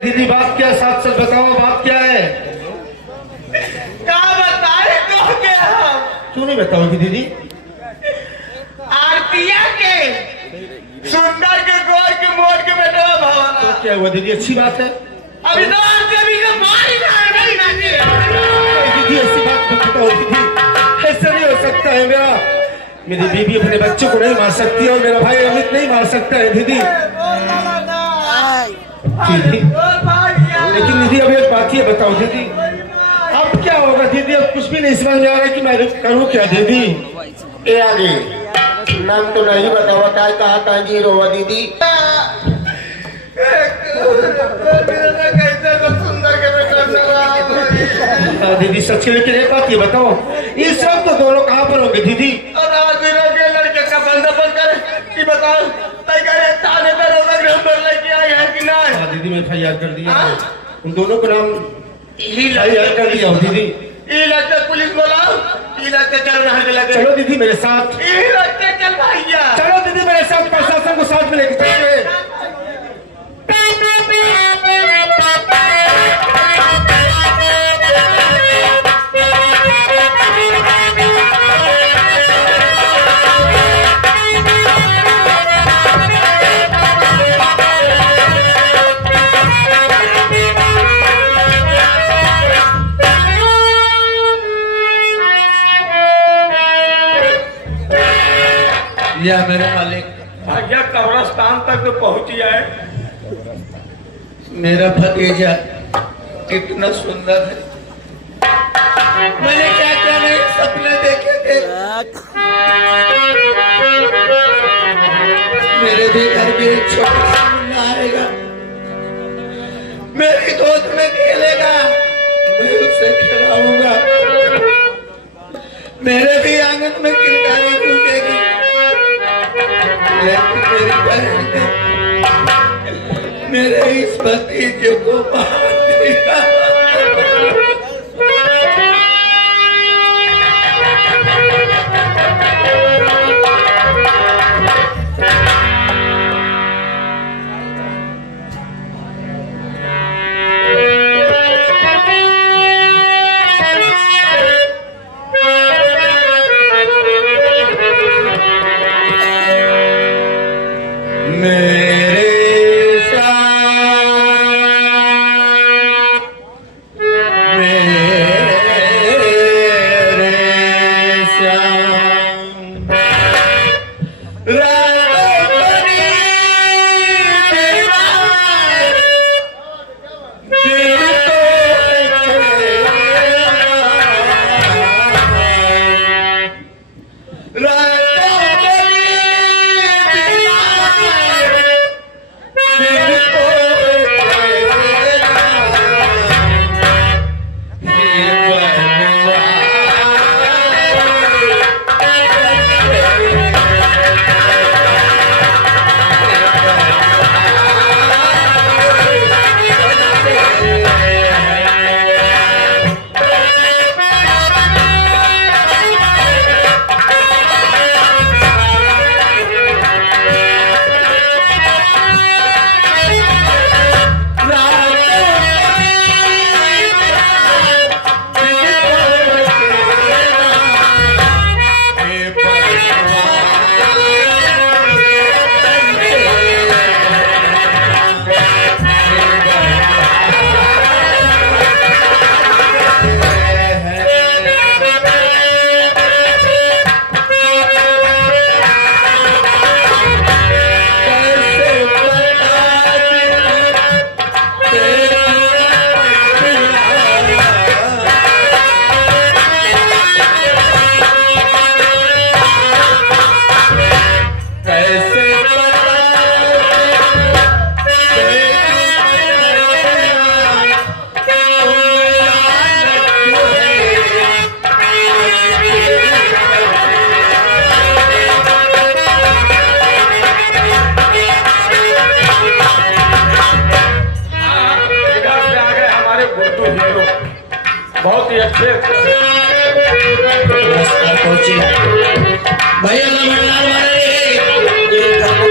दीदी बात क्या, साथ साथ बताओ बात क्या है। क्या बताए तो क्या हम? क्यों नहीं बताओगी दीदी? आरतिया के सुंदर के गोर के मोर के बेटा भवाना। तो क्या हुआ दीदी, अच्छी बात है। अभी तो आरती का मार ही नहीं दीदी ऐसी बात मत बताओ दीदी, ऐसा नहीं हो सकता है। मेरी बीवी अपने बच्चों को नहीं मार सकती और मेरा भाई अमित नहीं मार सकता है दीदी। दीदी लेकिन दीदी अब एक बात ये बताओ दीदी, अब क्या होगा दीदी? अब कुछ भी नहीं समझ में आ रहा है कि मैं करूँ क्या दीदी। ए आगे नाम तो नहीं बतावा, काय कहा था जी रोवा दीदी। सुंदर के बेटा दीदी सच के लेकिन एक बात ये बताओ, ये सब तो दोनों कहाँ पर होंगे दीदी? और आज के लड़के का बंदा बन कर कि बताओ थाने पर नंबर लेके आए हैं कि नहीं? हाँ दीदी मैं FIR कर दिया, उन दोनों को नाम FIR कर दिया दीदी। ये लगता पुलिस बुलाओ, ये लगता चल रहा है। चलो दीदी मेरे साथ, ये लगता चल भैया। चलो दीदी मेरे साथ, प्रशासन को साथ में लेके चलिए। या मेरे मालिक भैया कब्रस्तान तक तो पहुंची है। मेरा भतीजा कितना सुंदर है। मैंने क्या क्या नहीं सपने देखे थे। मेरे भी घर में एक छोटा सा मुन्ना आएगा, मेरी गोद में खेलेगा, मैं उसे खिलाऊंगा। मेरे भी आंगन में किलकारी फूकेगी। मेरी बहन ने मेरे इस भतीजे को मार दिया। बहुत ही अच्छे भैया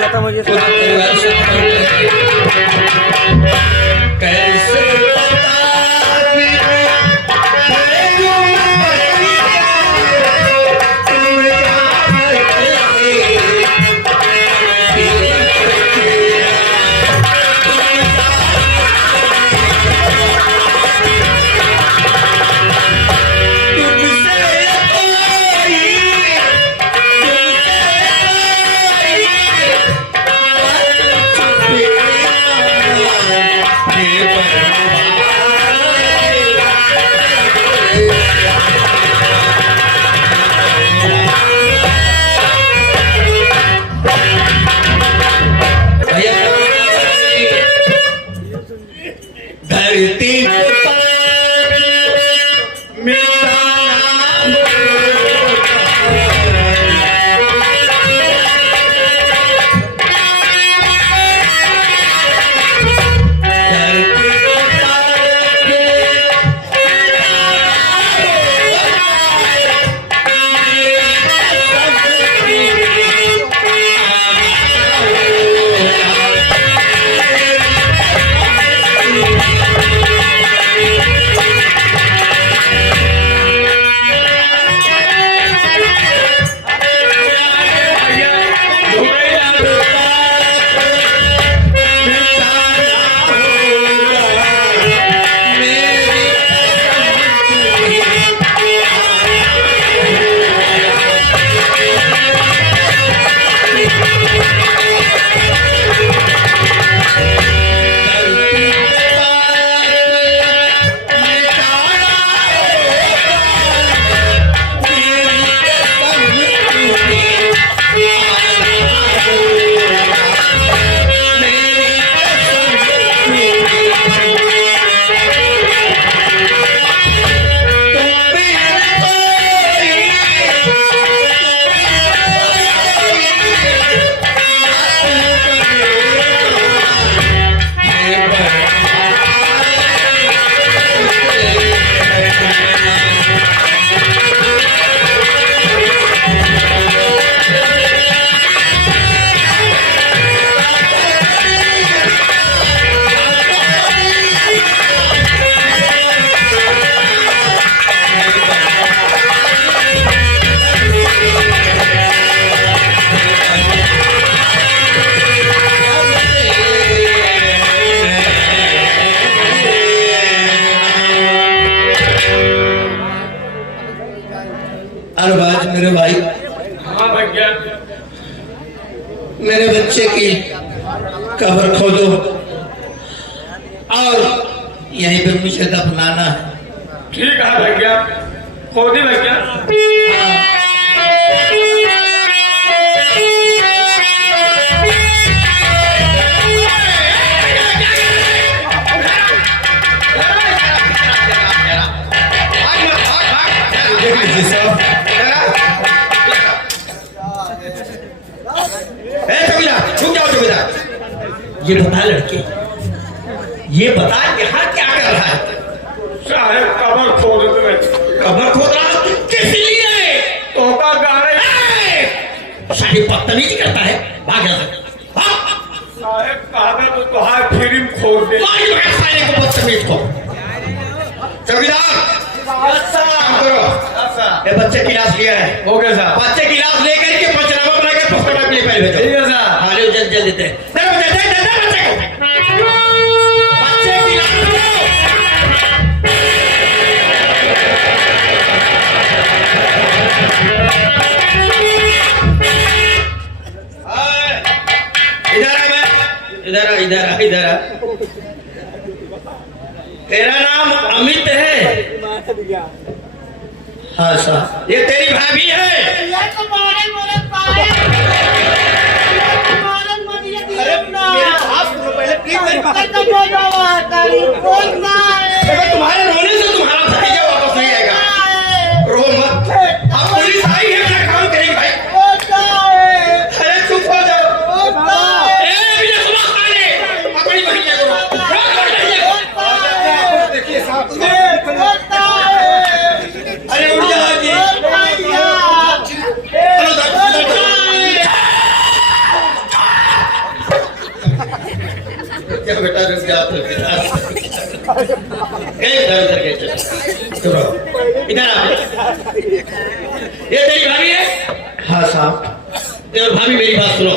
खत्म हो गया। धरती पर मेरा अरबाज मेरे भाई, हाँ भैया, मेरे बच्चे की कब्र खोदो और यहीं पे मुझे दफनाना है। ठीक है भैया, खोदी भैया। ये बता लड़के, ये बता यहाँ क्या कर रहा है? साहेब कबर खोद में। कबर खोद रहा है किस लिए? तोहफा गा रहे। सारी बदतमीजी करता है, भाग यहाँ से। साहेब काबे तो तुहार फिल्म खोद दे। मारी लगा सारे को, बदतमीज को। चौकीदार काम करो। ये बच्चे की लाश लिया है। हो गया साहब। बच्चे की लाश लेकर के पंचनामा बनाकर पोस्टमार्टम के लिए पहले भेजो। ठीक है साहब। हाँ लो जल्द जल्द देते। बच्चे की लाश इधर आ। तेरा नाम अमित है? हाँ साहब। ये तेरी भाभी है? तुम्हारे रोने से तुम्हारा भतीजा वापस नहीं आएगा। रो मत। अब पुलिस आई है, अपना काम करेगी भाई। अरे चुप हो जाओ। अपनी भतीजा को देखिए साहब। अरे उठ जाओ जी। क्या बेटा रुक जा, इधर आ। ये तेरी भाभी है? हाँ साहब। और भाभी मेरी बात सुनो।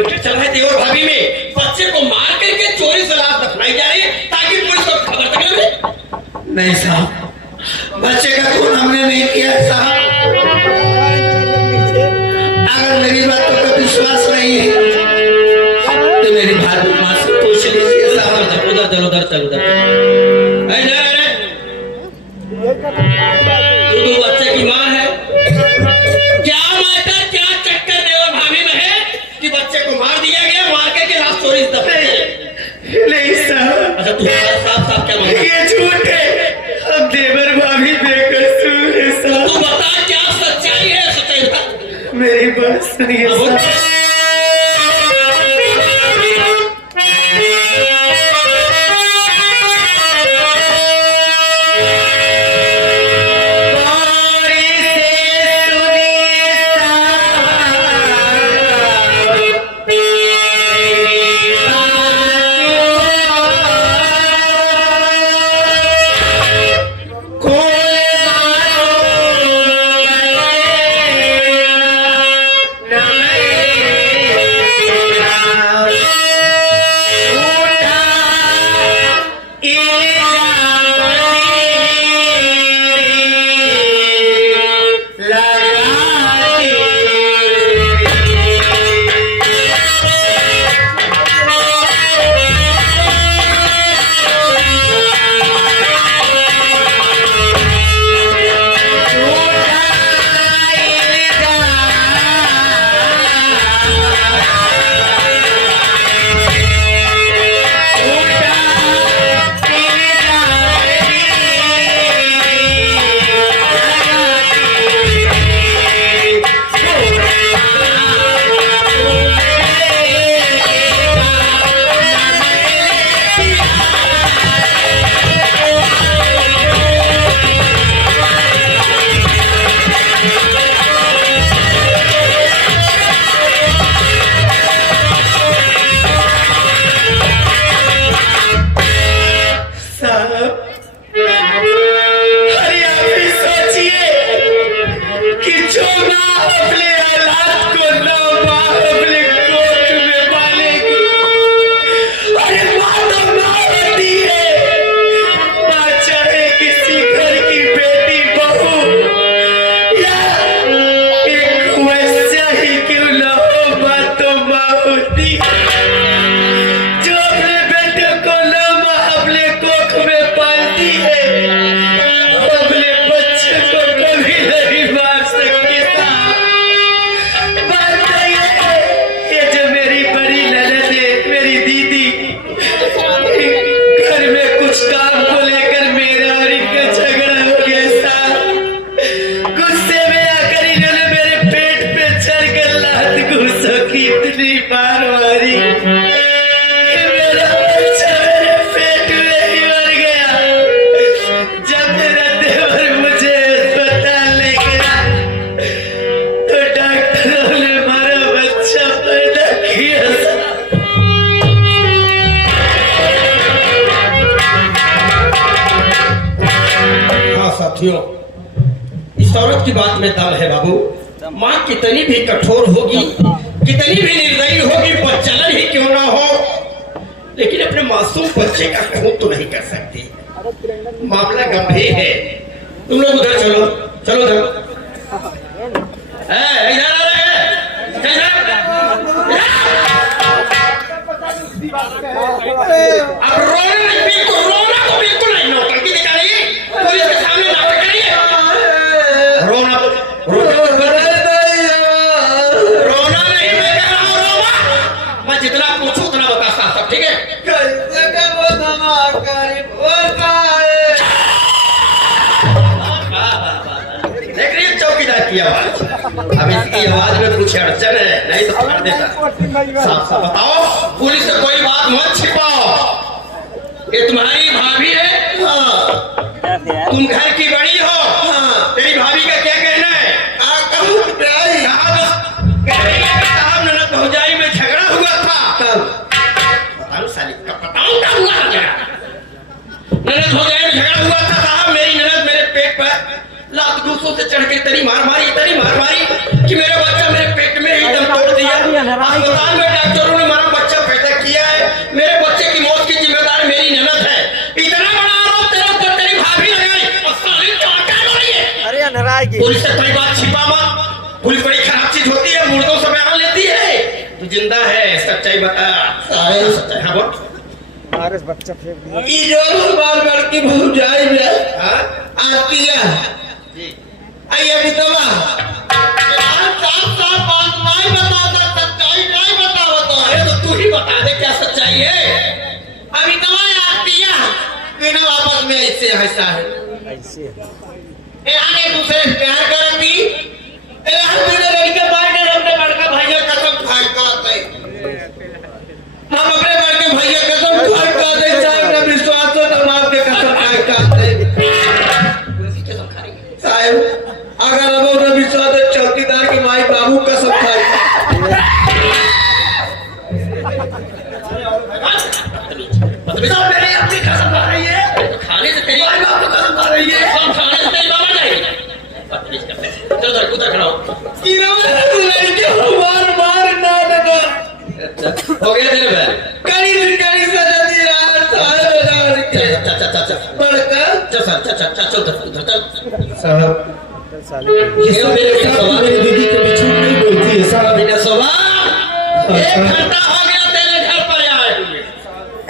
मैटर चल रहा है देवर भाभी में, बच्चे को मार करके चोरी से लाश दफनाई जा रही है ताकि पुलिस को खबर तक लगे। नहीं साहब, बच्चे का खून हमने नहीं किया साहब। अगर मेरी बातों का विश्वास नहीं है तो मेरी भाभी माँ से पूछ लीजिए साहब। उधर चल, उधर चल, उधर तू बच्चे की माँ है। क्या मैटर, क्या चक्कर देवर भाभी में है कि बच्चे को मार दिया गया, मार के लाश चोरी से दफनाई? नहीं साहब, अच्छा तू साफ साफ क्या मांगा? ये झूठ है। अब देवर भाभी बेकसूर है साहब। तू बता क्या सच्चाई है, सच्चाई बता। मेरी बात सुनिए साहब। साथियों, इस औरत की बात में दम है बाबू। माँ कितनी भी कठोर होगी, कितनी भी निर्दयी होगी, बच्चलन ही क्यों ना हो, लेकिन अपने मासूम बच्चे का खून तो नहीं कर सकती। मामला गंभीर है। तुम लोग उधर चलो, चलो उधर। अब रोना तो बिल्कुल नहीं, नौटंकी दिखा रही है, पुलिस के सामने नाटक करिए। रोना नहीं, मैं कह रहा हूँ रोना। मैं जितना पूछूं उतना बताता सब, ठीक है? देख रही है चौकीदार की आवाज। अब इसकी आवाज में कुछ अड़चन है, नहीं तो कर देता। साफ साफ बताओ, पुलिस से कोई बात मत छिपाओ। ये तुम्हारी भाभी है? हाँ। तुम घर की बड़ी हो? हाँ। तेरी भाभी का क्या कहना है? साहब ननद भौजाई में झगड़ा हुआ था। साली का बताऊं क्या हुआ? ननद भौजाई में झगड़ा हुआ था साहब। मेरी ननद मेरे पेट पर लात दूसरों से चढ़ के तरी मार मारी कि मेरा बच्चा मेरे पेट में ही दम तोड़ दिया, अस्पताल में डॉक्टरों ने हमारा बच्चा पैदा किया है, मेरे बच्चे की मौत की जिम्मेदार मेरी ननद है। इतना बड़ा आरोप तेरे ऊपर तेरी भाभी लगाई और साली क्या हो रही है? अरे नाराज पुलिस से कोई बात छिपा मत, पुलिस बड़ी खराब चीज होती है, मुर्दों से बयान लेती है। तू जिंदा है, सच्चाई बता। सच्चाई हाँ बोल। बच्चा फेंक दिया। ई जो बाल लड़की बहुत जाए आती है आइए बितवा साफ बात नहीं बताता, सच्चाई नहीं बतावता। अरे तो तू ही बता दे क्या सच्चाई है। अभी तवा आती है बिना आपस में ऐसे ऐसा है ऐसे ए आने दूसरे से प्यार करती ए हम मेरे लड़के बाहर ने हमने बड़का भैया कसम खाए करते हम अपने बड़के भैया कसम खाए करते चाहे ना विश्वास हो ना मां के कसम खाए करते साहब अगर अब ना विश्वास है चौकीदार के माई बाबू कसम खाए सब मेरी अपनी कसम खा रही है, खाने से तेरी माई बाप को कसम खा रही है, सब खाने से तेरी बाबा जाएगी। चलो उधर उधर खड़ा हो। लड़के मार मार ना लगा हो गया तेरे पैर। कड़ी सजा दी यार बड़का साहब साले ये सब मेरी दीदी के पीछे नहीं बोलती है साहब। एक घंटा हो गया तेरे घर पर आए हुए,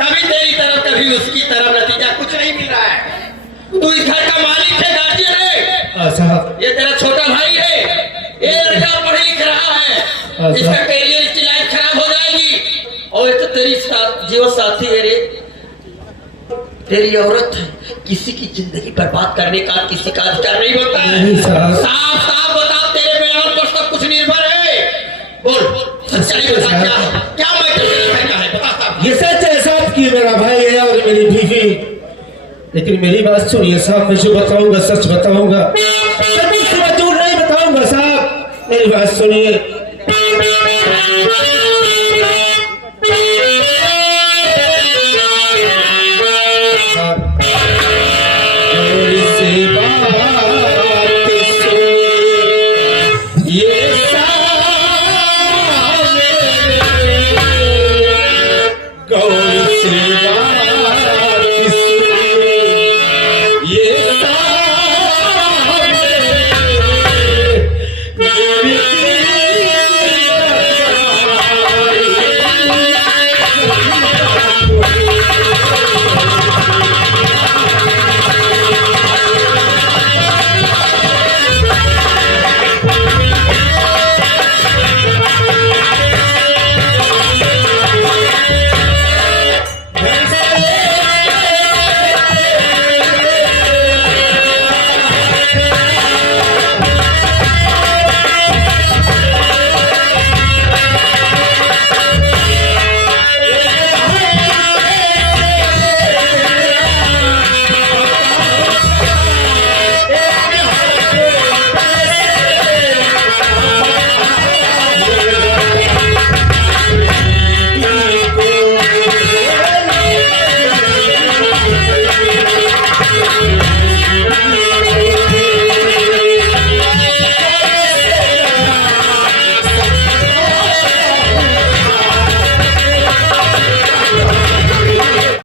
कभी तेरी तरफ कभी उसकी तरफ, नतीजा कुछ नहीं मिल रहा है। तू इस घर का मालिक है, गार्जियन है, साहब ये तेरा छोटा भाई है, ये लड़का पढ़ लिख रहा है, इसका करियर इसकी लाइफ खराब हो जाएगी। और ये तो तेरी जीवन साथी है रे, तेरी औरत है, किसी की जिंदगी बर्बाद करने का किसी का अधिकार नहीं होता है। साफ साफ बता, तेरे बयान पर सब कुछ निर्भर है। बोल सच्चाई बता, क्या मैं तेरे का है बता साहब। ये सच है साहब कि मेरा भाई है और मेरी बीवी, लेकिन मेरी बात सुनिए साहब, मैं जो बताऊंगा सच बताऊंगा, कभी से झूठ नहीं बताऊंगा साहब। मेरी बात सुनिए,